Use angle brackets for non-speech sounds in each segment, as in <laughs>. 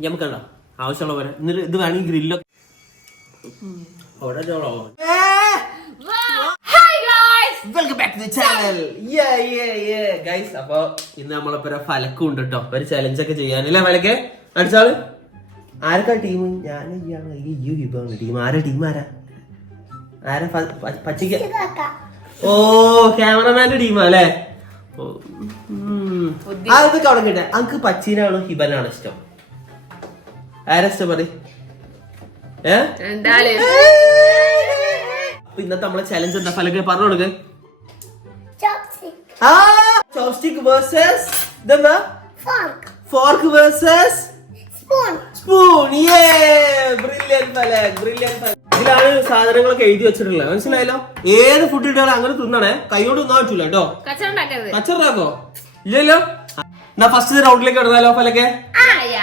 നമുക്കണ്ട ആവശ്യമുള്ള പോലെ എന്നിട്ട് ഇത് വേണമെങ്കിൽ ഗ്രില്ലോ welcome back to channel guys അപ്പൊ ഇന്ന് നമ്മളിപ്പോ ഫലക്കും ഉണ്ട് കേട്ടോ ഒരു ചലഞ്ച് ഒക്കെ ചെയ്യാനല്ലേ ഫലക്കെ? അടിച്ചാൾ. ആരൊക്കെ ടീം ഞാൻ യു വിഭാഗം ടീം ആരാ? ടീം ആരാ? ആരാ പച്ചിക്ക? പച്ചയ്ക്ക് ഓ ക്യാമറമാന്റെ ടീമാ അല്ലേ? അതൊക്കെ ആ ഇതൊക്കെ അവിടെ കിട്ടാ അങ്ക് പച്ചീനാണോ ഹിബനാണോ ഇഷ്ടം? ആരാ ഇഷ്ടം പറ ഏ അപ്പൊ ഇന്നത്തെ നമ്മളെ ചലഞ്ച് എന്താ? ഫലക്കെ പറഞ്ഞു കൊടുക്ക്. ചോപ്സ്റ്റിക് വേഴ്സസ് ഇതെന്താ. Fork versus. സ്പൂൺ യേ ബ്രില്യൻ ഫലക് ബ്രില്യൻ ഫലക് ഇതിലാണ് സാധനങ്ങളൊക്കെ എഴുതി വെച്ചിട്ടുള്ളത്. മനസ്സിലായല്ലോ? ഏത് ഫുഡ് ഇട്ടാലും അങ്ങനെ തിന്നണേ. കൈയോട് തിന്നാൻ പറ്റൂല കേട്ടോ. കച്ചറ ഉണ്ടാക്കരുത്. കച്ചറാക്കോ ഇല്ലല്ലോ? എന്നാ ഫസ്റ്റ് റൗണ്ടിലേക്ക് ഇടുന്നാലോ ഫലക്കെ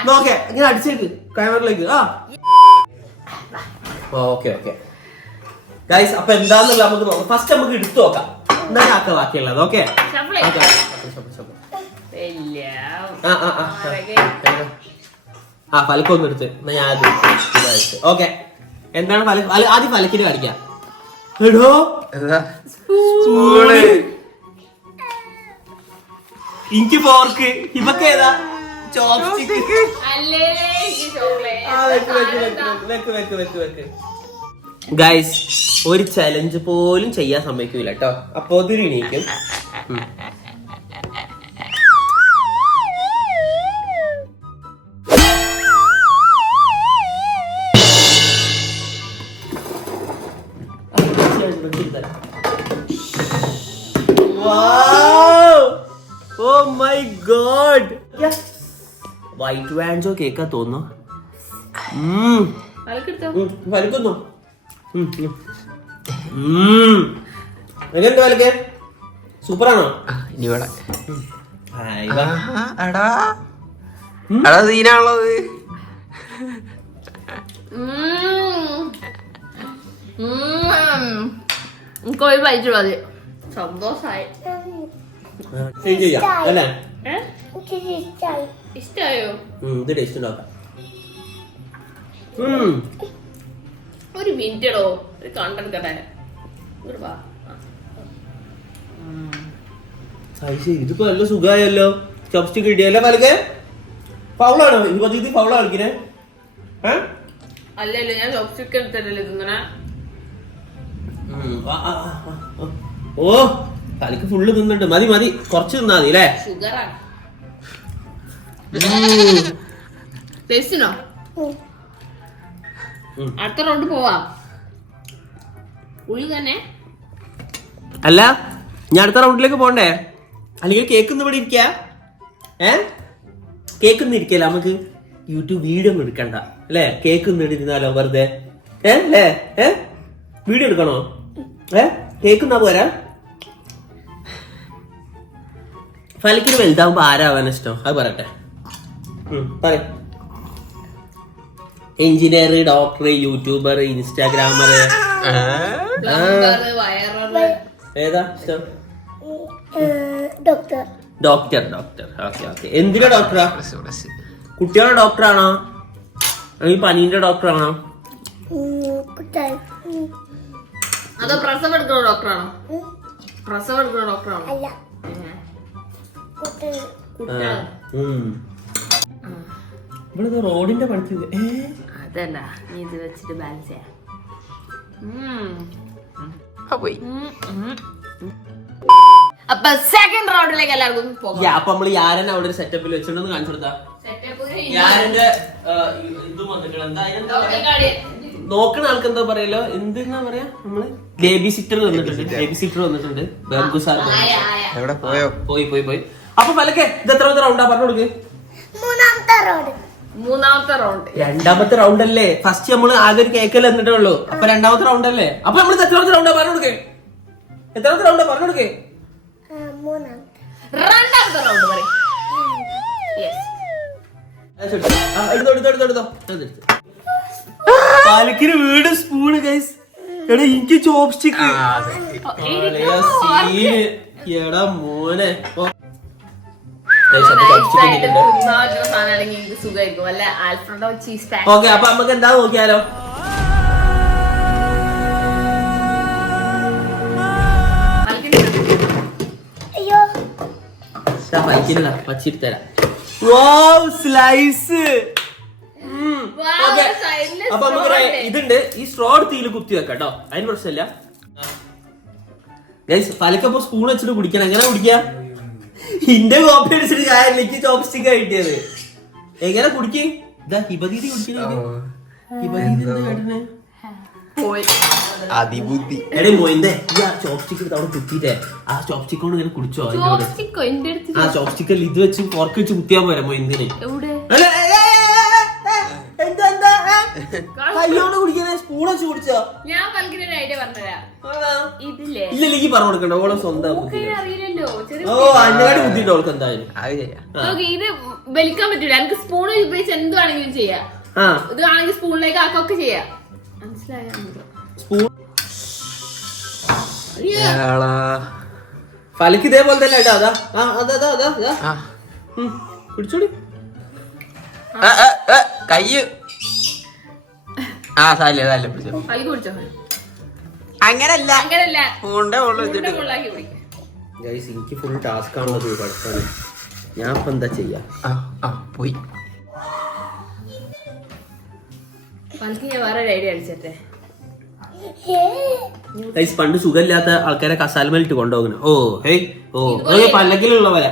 നോക്കേ ഇങ്ങനെ അടിച്ചേക്ക് ക്യാമറയിലേക്ക് ആ. Okay okay. ഗൈസ് അപ്പൊ എന്താന്നുള്ള നമുക്ക് നോക്കാം. ഫസ്റ്റ് നമുക്ക് എടുത്തു നോക്കാം. എന്നാ ആക്ക ബാക്കിയുള്ളത് ഓക്കെ. ആ ഫലക്കൊന്നും എടുത്ത്. ഞാൻ ഓക്കെ. എന്താണ് ഫല ആദ്യം ഫലക്കിന് കാണിക്കാം. എടോ. സ്പൂണ്. എനിക്ക് പോർക്ക് ഇവക്ക് ഏതാ? ചോപ്സ്റ്റിക്ക്. ഗൈസ് ഒരു ചലഞ്ച് പോലും ചെയ്യാൻ സമ്മതിക്കൂല കേട്ടോ അപ്പൊ അതൊരു എണീക്കും. വൈറ്റ് വാൻസോ കേക്കാ തോന്നുന്നു. വലിക്കുന്നു. എങ്ങനെയുണ്ട് വലിക്കേ? സൂപ്പറാണോ? ഇനി ഇവിടെ എടാ. എടാ സീനാണുള്ളത്. മതി. സന്തോഷായി. ചെയ്യാം അല്ലേ? ഉം, ഇത് ടേസ്റ്റ് നോക്കാം ഉം. ഒരു മിനിറ്റടോ ഒരു കണ്ടെടുക്കട്ടെ. ഇതിപ്പോ നല്ല സുഖമായല്ലോ. ചപ്സ്റ്റിക് കിട്ടിയല്ലേ പലക്കെ ഫൗളാണോ ഈ ഇത് ഫൗളാ കളിക്കണേ? അല്ലല്ലോ ഞാൻ ചപ്സ്റ്റിക് എടുത്തിട്ടല്ലേ തിന്നണേ. ഓ തലക്ക് ഫുള്ള് തിന്നുണ്ട് മതി മതി. കുറച്ച് തിന്നാ മതി അല്ലേ? ഷുഗറാണ് ടേസ്റ്റിനോ. അടുത്ത റൗണ്ട് പോവാം. ഉള്ളി തന്നെ അല്ല ഞാൻ അടുത്ത റൗണ്ടിലേക്ക് പോണ്ടേ? അല്ലെങ്കിൽ കേക്ക് ഇവിടെ ഇരിക്ക? ഏ? ഇരിക്കല്ല നമുക്ക്? യൂട്യൂബ് വീഡിയോ ഒന്നും എടുക്കണ്ട. അല്ലേ? കേക്ക് ഇരുന്നാലോ വെറുതെ? ഏ? വീഡിയോ എടുക്കണോ? ഏ? കേക്ക് എന്നാ പോരാ? ഫലിക്കിന് വലുതാവുമ്പോ ആരാവാൻ ഇഷ്ടം? അത് പറയട്ടെ. പറ എഞ്ചിനീയർ ഡോക്ടർ യൂട്യൂബർ ഇൻസ്റ്റാഗ്രാമർ ഏതാ? ഇഷ്ടം Uh, doctor doctor okay okay എന്തിനാ ഡോക്ടറാ കുട്ടികളുടെ ഡോക്ടറാണോ അല്ലെങ്കിൽ പനീന്റെ ഡോക്ടറാണോ അതോ പ്രസവം എടുക്കുന്ന ഡോക്ടറാണോ പ്രസവം എടുക്കുന്ന ഡോക്ടറാണോ Ala. ഇവിടെ റോഡിന്റെ പണിക്ക് അതല്ല നീ ഇത് വെച്ചിട്ട് ബാലൻസ് ചെയ്യാം. ഉം. പോയി. അപ്പൊ സെക്കൻഡ് റൗണ്ടിലേക്ക് എല്ലാവർക്കും പോകാം. യാ, അപ്പൊ നമ്മൾ യാരനെ അവിടെ ഒരു സെറ്റപ്പിൽ വെച്ചിട്ടുണ്ടെന്ന് കാണിച്ചു കൊടുത്താ. യാരന്റെ ആ, ഇതും വന്നിട്ടുണ്ട്. എന്താ അതിനെന്താ പറയാ? നോക്കണ ആൾക്ക് എന്താ പറയല്ലോ? എന്തെന്നാ പറയാ നമ്മൾ? ബേബി സിറ്റർ വന്നിട്ടുണ്ട്. ബേബി സിറ്റർ വന്നിട്ടുണ്ട്. ബേബു സാർ പോയോ? പോയി പോയി പോയി. അപ്പൊ പലക്കെ ഇത് എത്ര റൗണ്ടാ പറഞ്ഞു കൊടുക്ക്. മൂന്നാമത്തെ റോഡ് മൂന്നാമത്തെ റൗണ്ട് രണ്ടാമത്തെ റൗണ്ട് അല്ലേ? ഫസ്റ്റ് നമ്മൾ ആകെ ഒരു കേക്കൽ എന്നിട്ടേ ഉള്ളൂ അപ്പൊ രണ്ടാമത്തെ റൗണ്ട് അല്ലേ? അപ്പൊ നമ്മൾ എത്രാമത്തെ റൗണ്ടാ പറഞ്ഞു കൊടുക്കേ. എത്രാമത്തെ റൗണ്ടാ പറഞ്ഞു കൊടുക്കേ. രണ്ടാമത്തെ റൗണ്ട് പറയും. എടുത്തോ എടുത്തോ എടുത്തോ എടുത്തോ അതെടുത്ത്. പാലക്കിന് വീട് സ്പൂണ് ഗൈസ് എടാ എനിക്ക് ചോപ്സ്റ്റിക്ക് എടാ മോനെ. ഓക്കെ അപ്പൊ നമുക്ക് എന്താ നോക്കിയാലോ? അയ്യോ. പൈക്കില്ല പച്ചിട്ട് തരാം സ്ലൈസ് അപ്പൊ നമുക്ക് ഇതുണ്ട്. ഈ സ്ട്രോ തീയിൽ കുത്തി വെക്കാം കേട്ടോ. അതിന് പ്രശ്നമില്ല. ഗൈസ് പലക്കപ്പോ സ്പൂൺ വെച്ചിട്ട് കുടിക്കണം. എങ്ങനെ കുടിക്ക ഇന്റെ കോപ്പി അടിച്ചിട്ട് ഞാൻ എനിക്ക് ചോപ്സ്റ്റിക്കാ കിട്ടിയത്. എങ്ങനെ കുടിക്ക്? ഇതാ ഹിബദീതി കുടിക്കണേ ഹിബദീതി എന്താ കേട്ടനെ പോയി. അതിബുദ്ധി. എടേ മോയിന്റെ ഈ ആ ചോപ്സ്റ്റിക്ക് എടുത്ത് അവിടെ കുത്തിയിട്ടേ. ആ ചോപ്സ്റ്റിക് കൊണ്ട് ഇങ്ങനെ കുടിച്ചോ? അതിന്റെ കൂടെ അടുത്ത് ആ ചോപ്സ്റ്റിക്കൽ ഇത് വെച്ച് ഫോർക്ക് വെച്ച് കുത്തിയാൻ പോരാ മൊയിന്തിന് എവിടെ? കയ്യോണ്ട് കുടിക്കണേ സ്പൂൺ വെച്ച് കുടിച്ചോ? ഞാൻ പലകിന് ഒരു ഐഡിയ പറഞ്ഞുതരാം. ആണോ? ഇതില്ലേ? ഇല്ല എനിക്ക് പറഞ്ഞു കൊടുക്കണ്ട. ഓളെ സ്വന്തം ഓക്കെ അറിയില്ലല്ലോ. ചെറിയ ഓ അതിനെക്കാട്ടി ബുദ്ധിയുണ്ട് എന്തായാലും? ഇത് വലിക്കാൻ പറ്റൂല. എനിക്ക് സ്പൂൺ ഉപയോഗിച്ച് എന്ത് വേണമെങ്കിലും ചെയ്യാം. ആ. ഇത് ആണെങ്കിൽ സ്പൂണിലേക്ക് ആക്കൊക്കെ ചെയ്യാം. മനസ്സിലായോ? സ്പൂൺ ഇതേപോലെ തന്നെ കേട്ടോ. അതാ ആ അതാ അതാ അതാ കുടിച്ചോടി കയ്യ്. ആ സാരില്ല സാരില്ല പിടിച്ചോ. അങ്ങനല്ല. അങ്ങനല്ല. പൂണ്ട വെള്ളം വെച്ചിട്ട് ഗൈസ് എനിക്ക് ഫുൾ ടാസ്ക് ആണുള്ളത് പഠിച്ചാൽ ഞാൻ ഇപ്പൊ എന്താ ചെയ്യാ? ആ ആ പോയി. ഞാൻ വേറെ ഒരു ഐഡിയ അടിച്ചേ ഗൈസ് പണ്ട് സുഖമില്ലാത്ത ആൾക്കാരെ കസാലമേലിട്ട് കൊണ്ടുപോകുന്നു. ഓ ഹേയ് ഓ അത് പല്ലക്കിലുള്ള പോലെ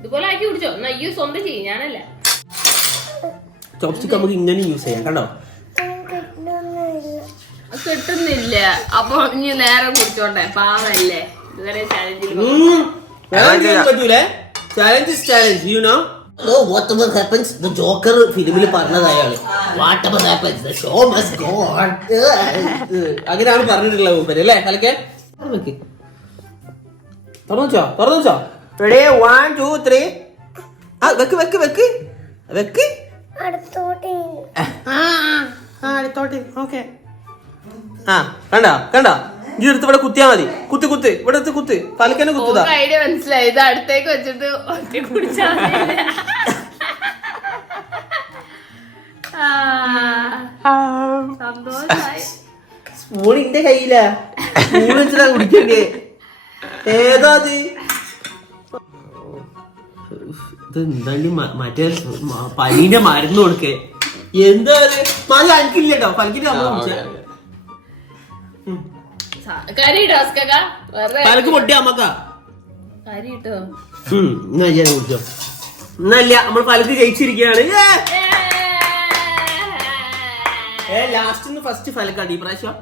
ഇതുപോലെ ആക്കി കുടിച്ചോ. എന്നാ അയ്യോ സ്വന്തം ചെയ്യും ഞാനല്ല. ചോപ്സ്റ്റിക് നമുക്ക് ഇങ്ങനെ യൂസ് ചെയ്യാം കണ്ടോ? കിട്ടുന്നില്ല. അപ്പൊ ഇനി നേരെ കുടിച്ചോട്ടെ. പാവല്ലേ. ഇതുവരെ challenge challenge you know No, whatever happens, the Joker ഫിലിമിൽ പറഞ്ഞത് അയാൾ Whatever happens, the show must go on അങ്ങനെയാണ് പറഞ്ഞിട്ടുള്ളത് മൂപ്പര് അല്ലേ? അലക്കെ. തുറന്നു വെച്ചോ തുറന്നു വെച്ചോ റെഡി വൺ ടു ത്രീ ആ വെക്ക് വെക്ക് വെക്ക്. വെക്ക്. അടുത്തോട്ട് ഓക്കെ. ആ കണ്ടോ? കണ്ടോ? ഈ എടുത്ത് ഇവിടെ കുത്തിയാ മതി. കുത്തി കുത്തി. ഇവിടെ എടുത്ത് കുത്തി. തലക്കന്നെ കുത്തുതാ. ഐഡിയ മനസ്സിലായി. ഇത് അടുത്തേക്ക് വെച്ചിട്ട് ഒറ്റ കുടിച്ചാ ഇന്റെ കയ്യിലാ. സ്പൂൺ വെച്ചിട്ടാ കുടിക്കണ്ടേ? ഏതാ അത്? ഇത് എന്തായാലും മറ്റേ പനീന്റെ മരുന്ന് കൊടുക്കേ. എന്താ എനിക്കില്ലട്ടോ വെറുതെ പലക്ക് പൊട്ടി അമ്മക്ക? കുടിച്ചോ. എന്നല്ല നമ്മൾ പലക്ക് ജയിച്ചിരിക്കുകയാണ് ഏ! ഏ ലാസ്റ്റ് ഫസ്റ്റ് ഫലക്കാണ് ഈ പ്രാവശ്യം.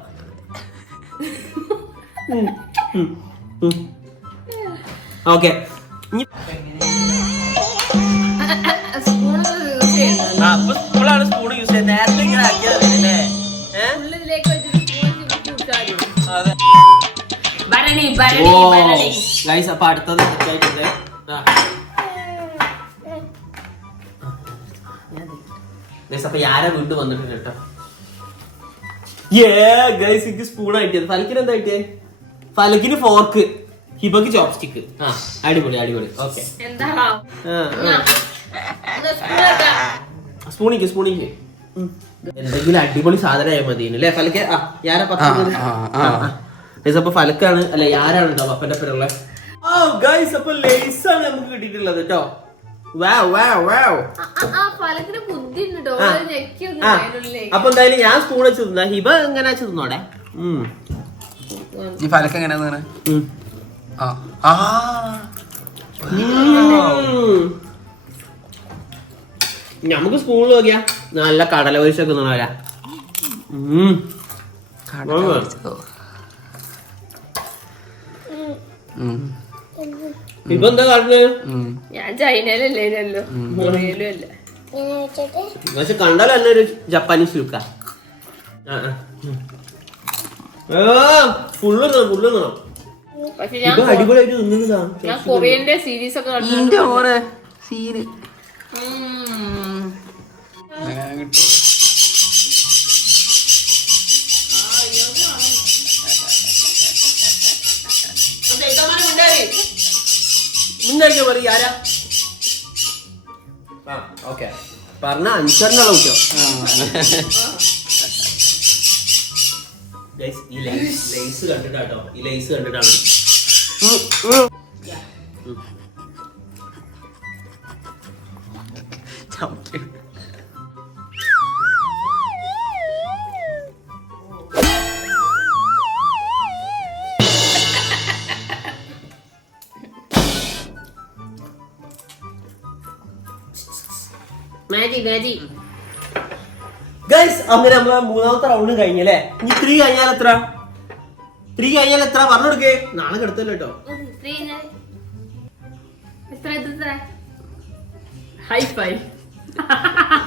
ഓക്കെ. ചെയ്യണ്ടോ സ്പൂൺ യൂസ് ചെയ്യുന്നത്. നേരത്തെ ഇങ്ങനെ ഗൈസ് അപ്പൊ അടുത്തത് ആയിട്ടുണ്ട് ഗൈസ് അപ്പൊ ആരാ വീണ്ടും വന്നിട്ടുണ്ട് കേട്ടോ? ഏ ഗൈസ് എനിക്ക് സ്പൂൺ ആയിട്ടിയത് ഫലക്കിന് എന്താ കിട്ടിയേ? ഫലക്കിന് ഫോർക്ക് ഹിബക്ക് ചോപ്സ്റ്റിക്ക് ആ. അടിപൊളി അടിപൊളി. ഓക്കെ സ്പൂണിക്ക്. സ്പൂണിക്ക് എന്തെങ്കിലും അടിപൊളി സാധനമായ മതി അല്ലേ? ഫലക്ക് ആ ഞാനാ പത്ത് അപ്പൊ ഫലക്കാണ് അല്ല ആരാണ് കേട്ടോ പപ്പന്റെ പേരുള്ള? ഗൈസ് അപ്പൊ ലേസ് ആണ് നമുക്ക് കിട്ടിയിട്ടുള്ളത് കേട്ടോ. എന്തായാലും ഞാൻ സ്പൂൺ വെച്ച് തിന്നാ. ഹിബ എങ്ങനെ വെച്ച് തിന്നോടെ? ഈ ഫലക്ക് എങ്ങനെയാന്ന് നമുക്ക് സ്കൂളിൽ നോക്കിയാ നല്ല കടല ഒഴിച്ചൊക്കെ ഒക്കെ ഇപ്പൊ എന്താ കാട്ടുന്നത് ഞാൻ ചൈനയിലല്ലേനല്ലോ കൊറിയയിലും അല്ല. പക്ഷെ കണ്ടാലോ ഒരു ജപ്പാനീസ് ലുക്ക? ഫുള്ള് ഫുള്ള് തിന്നണം പക്ഷെ ഞാൻ ഇപ്പൊ അടിപൊളിയായിട്ട് തിന്നുന്നതാ ഞാൻ കൊറിയന്റെ സീരീസ് ഒക്കെ കണ്ടു ഇന്റെ മോനെ സീന് മുന്നേറിയ പറയും ആരാ? ആ ഓക്കെ. പറഞ്ഞ അഞ്ചെണ്ണുള്ള കുറ്റം. Guys, ഈ ലൈസ് ലൈസ് കണ്ടിട്ടാട്ടോ. ഈ ലൈസ് കണ്ടിട്ടാണ് മാജിക് മാജിക് ഗൈസ് അങ്ങനെ നമ്മളെ മൂന്നാമത്തെ റൗണ്ട് കഴിഞ്ഞല്ലേ ഇനി ത്രീ കഴിഞ്ഞാൽ എത്ര ത്രീ കഴിഞ്ഞാൽ എത്ര പറഞ്ഞു കൊടുക്കേ? നാളെ കിടത്തല്ലോ കേട്ടോ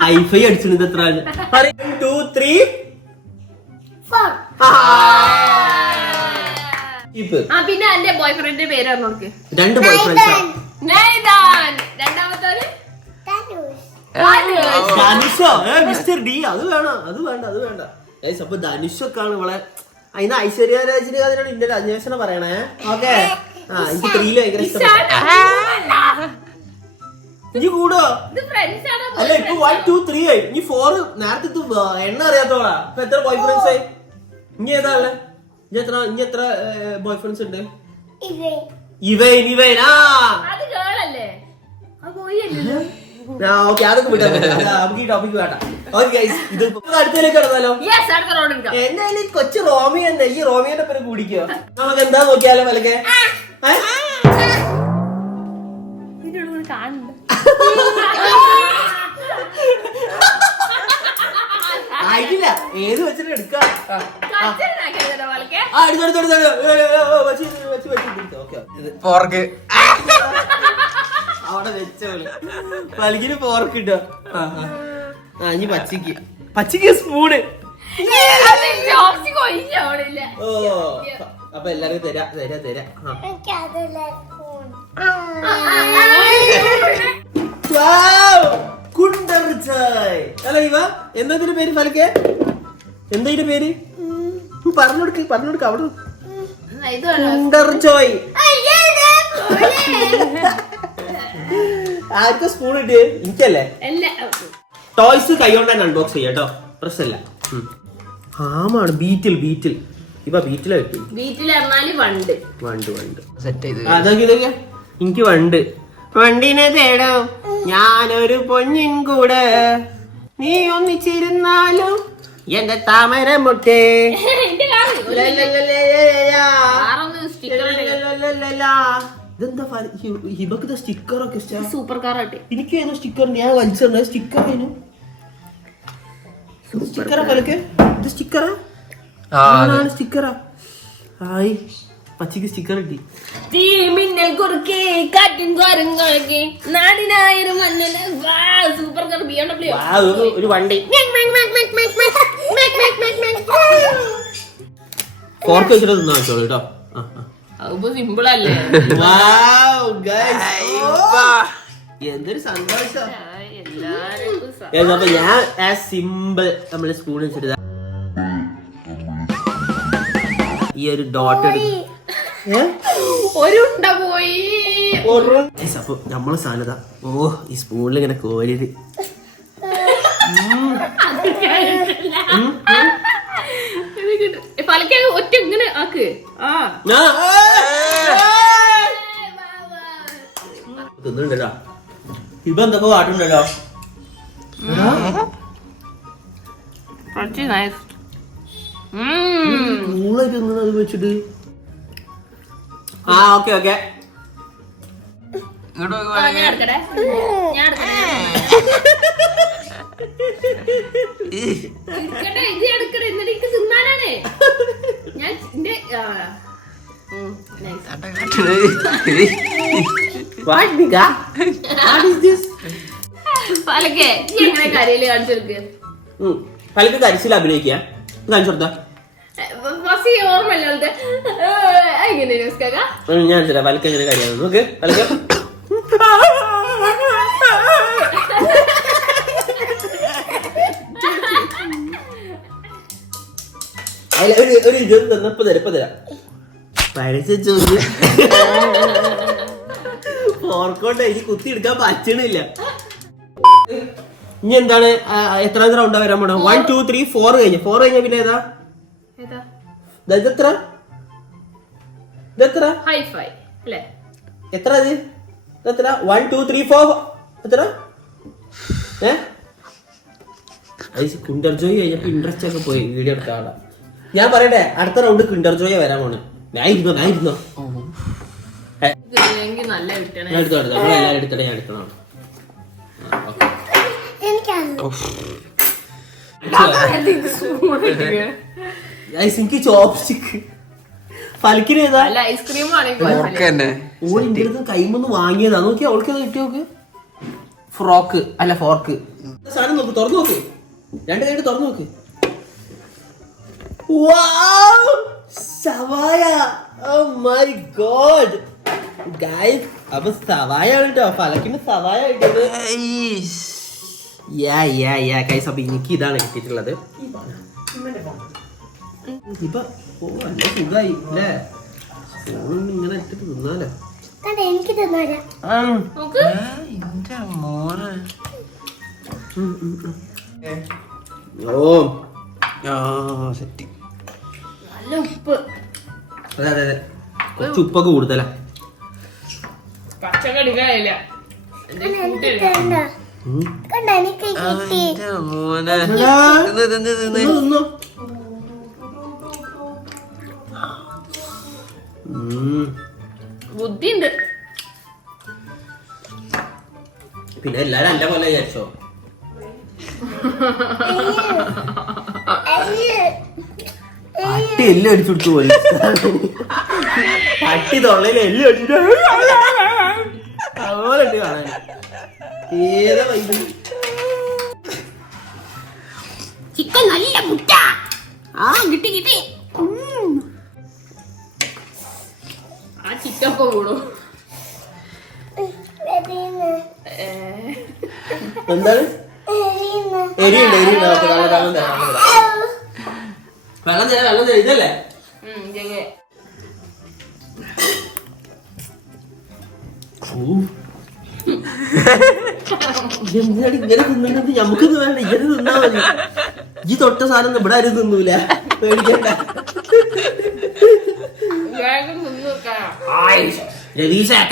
ഹൈഫൈ അടിച്ചിരുന്നത് എത്ര? ടു ത്രീ പിന്നെ എന്റെ ബോയ്ഫ്രണ്ടിന്റെ പേര് പറഞ്ഞു കൊടുക്ക്. രണ്ട് ബോയ്ഫ്രണ്ട് രണ്ടാമത്തെ ധനുഷ്. മിസ്റ്റർ ഡി അത് വേണം അത് വേണ്ട അത് വേണ്ട. അപ്പൊ ധനുഷൊക്കെ ആണ് ഇവളെ അതിന് ഐശ്വര്യ രാജിന് ഇന്റെ ഒരു അന്വേഷണം പറയണേ. ഓക്കെ. ആ എനിക്ക് ത്രീയിൽ ഭയങ്കര ഇഷ്ടപ്പെട്ടു. ഇനി കൂടോ? അല്ല ഇപ്പൊ വൺ ടു ത്രീ ആയി. ഇനി ഫോർ നേരത്തെ ഇത് എണ്ണ അറിയാത്തോളാ. ഇപ്പൊ എത്ര ബോയ് ഫ്രണ്ട്സ് ആയി? ഇനി ഏതാ ഉള്ളെ? ഇനി എത്ര ഇനി എത്ര ബോയ് ഫ്രണ്ട്സ് ഉണ്ട്? അല്ലേ ഇവൻ ഇവൻ. ആ. ഓക്കെ അതൊക്കെ വിട്ടാ നമുക്ക് ഈ ടോപ്പിക് വേണ്ട ഓക്കെ ഇത് അടുത്തേക്ക് കിടന്നാലോ എന്തായാലും കൊച്ചു റോമിയ തന്നെ ഈ റോമിയുടെ പേര് കൂടിക്കോ നമുക്ക് എന്താ നോക്കിയാലോ വിലക്കെ ആയിട്ടില്ല ഏത് വെച്ചിട്ട് എടുക്കാം ആ, അവിടെ വെച്ചോളെ കിട്ടോ ആ ഇനി പച്ചക്ക്. പച്ചക്ക് സ്പൂണ് ഓ അപ്പൊ എല്ലാവർക്കും തരാ തരാ തരാ. അല്ല ഇവ എന്താ ഇതിന്റെ പേര് ഫലക്കെ? എന്താ ഇതിന്റെ പേര്? പറഞ്ഞു കൊടുക്ക് പറഞ്ഞു കൊടുക്ക അവിടെ കുണ്ടർ ചോയ്. <laughs> ആർക്കും സ്പൂൺ ഇട്ട് എനിക്കല്ലേ? ടോയ്സ് കൈകൊണ്ട് തന്നെ അൺബോക്സ് ചെയ്യാട്ടോ കേട്ടോ. പ്രശ്നമില്ല. ആമാണ് ബീറ്റിൽ ബീറ്റിൽ ഇപ്പൊ ബീറ്റിലാ കിട്ടി ബീറ്റിൽ ഇറങ്ങാൽ വണ്ട്. വണ്ട് വണ്ട്. സെറ്റ് ചെയ്ത് അതൊക്കെ ഇതൊക്കെ എനിക്ക് വണ്ട്. വണ്ടിനെ തേടോ? ഞാനൊരു പൊന്നിൻ കൂടെ. നീ ഒന്നിച്ചിരുന്നാലും എന്റെ താമര മുട്ടേ. <laughs> സ്റ്റിക്കർ ഇതെന്താ ഹിബക്ക് സ്റ്റിക്കറൊക്കെ ഇഷ്ടം സൂപ്പർ കാർ ആട്ടെ എനിക്ക് അതിന് സ്റ്റിക്കർ ഞാൻ വലിച്ചെണ്ണ സ്റ്റിക്കർ അതിന്. സ്റ്റിക്കറാ പലക്ക് ഇത് സ്റ്റിക്കറാ. സ്റ്റിക്കറാ ആയി. പച്ചക്ക് സ്റ്റിക്കർ കിട്ടി. തീ മിന്നൽ കുറുക്കേ കാറ്റും കോരും കുഴക്കേ നാടിനായിരം വാ super car B M W ഒരു വണ്ടി. ഫോർക്ക് വെച്ചിട്ട് തിന്നാ വെച്ചോളൂ കേട്ടോ. ആ, ആ. അതിപ്പോ സിമ്പിൾ അല്ലേ? Wow, guys. Oh, എന്തൊരു സന്തോഷം. അപ്പൊ ഞാൻ ആസ് സിമ്പിൾ നമ്മൾ സ്കൂളിൽ വെച്ചിട്ട് ഈ ഒരു ഡോട്ട് ഒരു ഉണ്ട പോയി. അപ്പൊ നമ്മളെ സാധനത ഓ ഈ സ്പൂണിൽ ഇങ്ങനെ കോരിത് പലക്കെ ഒറ്റ ഇങ്ങനെ ആക്ക്. ആ. തിന്നുണ്ടല്ലോ ഇപ്പൊ എന്തൊക്കെ കാട്ടുണ്ടല്ലോ വെച്ചിട്ട്. ആ ഓക്കെ ഓക്കെ. ഞാൻ. എടുക്കട്ടെ? ഞാൻ എടുക്കട്ടെ പലക്കെ കരിച്ചിൽ അഭിനയിക്കുക കാണിച്ചു കൊടുത്താ? ഞാൻ തരാം. പലക്ക് എങ്ങനെ കാര്യമാണ് നോക്ക് പലക്ക്. <laughs> അല്ല ഒരു ഒരു ഇരുപത് തന്നപ്പോ തരാം ഇപ്പൊ തരാം. പഴച്ച ചോദ്യം ഓർക്കോട്ടെ എനിക്ക് കുത്തി എടുക്കാൻ പറ്റണില്ല. ഇനി എന്താണ്? എത്ര റൗണ്ടാ വരാൻ പോണോ വൺ ടു ത്രീ ഫോർ കഴിഞ്ഞു. ഫോർ കഴിഞ്ഞ പിന്നെ ഏതാ? ഇതെത്ര ഇതെത്ര എത്ര? ഇത് ഇതെത്ര വൺ ടു ത്രീ ഫോർ എത്ര? ഏ? കുണ്ടർ ജോയ് കഴിഞ്ഞപ്പോ ഇൻട്രസ്റ്റ് ഒക്കെ പോയി. വീഡിയോ എടുക്കാനുള്ള ഞാൻ പറയട്ടെ അടുത്ത റൗണ്ട് കിണ്ടർ ജോയ വരാൻ പോണ്. ഞാൻ ഇരുന്നോ ഞാൻ ഇരുന്നോ? ഞാൻ എടുത്തോ എടുത്തോ. നമ്മളെല്ലാരും എടുത്തിട്ട് ഞാൻ എടുക്കണം? എനിക്കറിയാം എനിക്ക് ചോപ്സ്റ്റിക്ക് ഫലിക്കിന് ഏതാ? നല്ല ഐസ്ക്രീം ഓൾ കൈമൊന്ന് വാങ്ങിയതാ. നോക്കി അവൾക്ക് കിട്ടി നോക്ക് ഫ്രോക്ക് അല്ല ഫോർക്ക് സാധനം നോക്ക് തുറന്നു നോക്ക്. രണ്ട് കൈ തുറന്നു നോക്ക്! സവായ. ഓ മൈ ഗോഡ് ഗൈസ് അപ്പൊ സവായ കേട്ടോ ഫലക്കിന് സവായ കിട്ടിയത്. യാ യാ യാ ഗൈസ് അപ്പൊ എനിക്ക് ഇതാണ് കിട്ടിയിട്ടുള്ളത്. ഇപ്പൊ ഓ നല്ല സുഖായി അല്ലേ? ഇങ്ങനെ ഇട്ടിട്ട് തിന്നാലോ. എനിക്ക് ഓ. ആ സെറ്റ് നല്ല ഉപ്പ്. അതെ അതെ അതെ. കുറച്ച് ഉപ്പൊക്കെ കൂടുതലാ. ബുദ്ധിയുണ്ട്. പിന്നെ എല്ലാരും എന്റെ പോലെ വിചാരിച്ചോ? പട്ടി എല്ലാം അടിച്ചുടുത്തു പോയി. പട്ടി തൊള്ളയിൽ എല്ലാം അടിച്ചിട്ട് അതുപോലെ ഉണ്ട് കാണാൻ. ഏതാ വൈബ്. ചിക്കൻ നല്ല മുട്ട. ആ കിട്ടി കിട്ടി. ആ ചിക്കൻ ഒക്കെ കൂടും. എന്താണ്? എരിയുണ്ട് എരിയുണ്ട്. നമുക്ക് നല്ല വെള്ളം തരാം. വെള്ളം തരാം വെള്ളം തരാം ഇതല്ലേ? എന്തിനാണ് ഇങ്ങനെ തിന്നുന്നത് നമുക്കൊന്നും വേണ്ട ഇങ്ങനെ തിന്നാ മതി. ഈ തൊട്ട സാധനം ഇവിടെ ആരും തിന്നൂല. പേടിക്കണ്ട.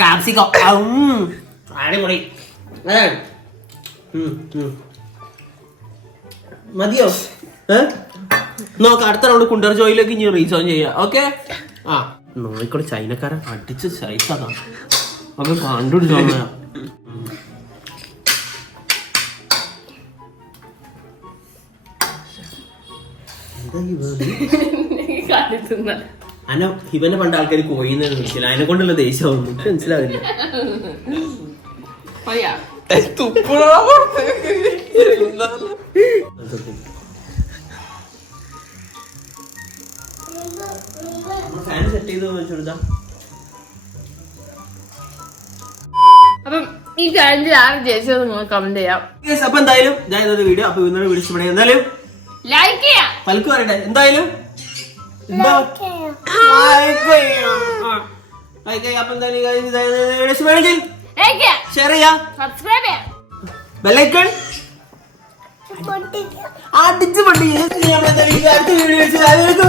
കാപ്സിക്കോ അടിപൊളി. മതിയോ? ഏ? നോക്ക് അടുത്ത റൗണ്ട് കുണ്ടർ ജോയിലേക്ക് ഇനി റീജോയിൻ ചെയ്യാം. ഓക്കെ ആ. നോയിക്കോട്ടെ ചൈനക്കാരൻ അടിച്ച് സൈസാണ് ഒക്കെ കണ്ടുപിടിച്ചോളാം? അന ഇവനെ പണ്ട് ആൾക്കാർ കോയിന്ന് വിളിച്ചില്ല അതിനെ കൊണ്ടുള്ള ദേഷ്യം എനിക്ക് മനസ്സിലാവില്ല. തുപ്പണോ സെറ്റ് ചെയ്ത് വെച്ചെടുത്താ അപ്പം ഈ ചാനലിൽ ആരും ജയിച്ചത് നിങ്ങൾ കമന്റ് ചെയ്യാം. അപ്പൊ എന്തായാലും ഞാൻ ഇന്നത്തെ വീഡിയോ അപ്പൊ ഇന്നത്തെ വീഡിയോ ഇഷ്ടപ്പെടുക എന്തായാലും ലൈക്ക് ചെയ്യാം. പലക്ക് പറയട്ടെ. എന്തായാലും ഷെയർ ചെയ്യാം. സബ്സ്ക്രൈബ് ചെയ്യാം. ബെല്ലൈക്കൺ പൊട്ടിക്കാം. അടിച്ച് പൊട്ടി അടുത്ത വീഡിയോ അടുത്ത വീഡിയോ